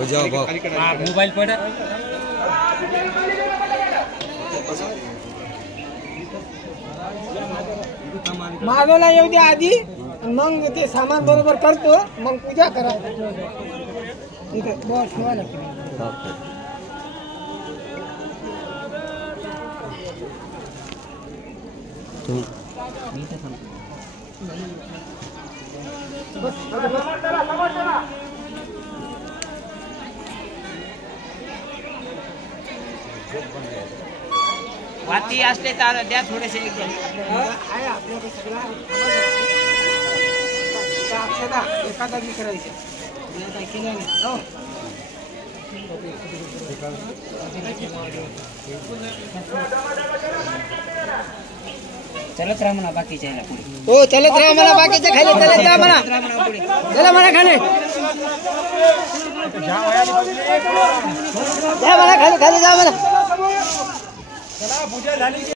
Mobile पड मागवला येऊ द्या आधी, मग ते सामान बरोबर करतो, मग पूजा करा. इथे बस ठेवा लागते. वाती असले तर द्या थोडेसे एकदम. आहे आपल्याकडे सगळा अक्षदा एखादी करायची. केलं नाही हो. चलत राहा म्हणा बाकीच्या पुढे. हो चलत राहा म्हणा बाकीच्या खाली चलत जा म्हणा. चला म्हणा खाली. जा म्हणा खाली खाली जा म्हणा.